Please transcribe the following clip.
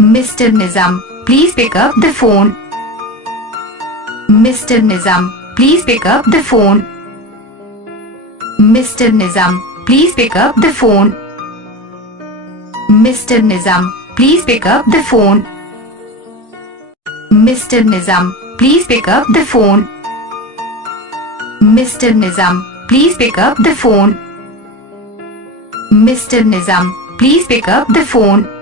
Mr. Nizam, please pick up the phone. Mr. Nizam, please pick up the phone. Mr. Nizam, please pick up the phone. Mr. Nizam, please pick up the phone. Mr. Nizam, please pick up the phone. Mr. Nizam, please pick up the phone. Mr. Nizam, please pick up the phone.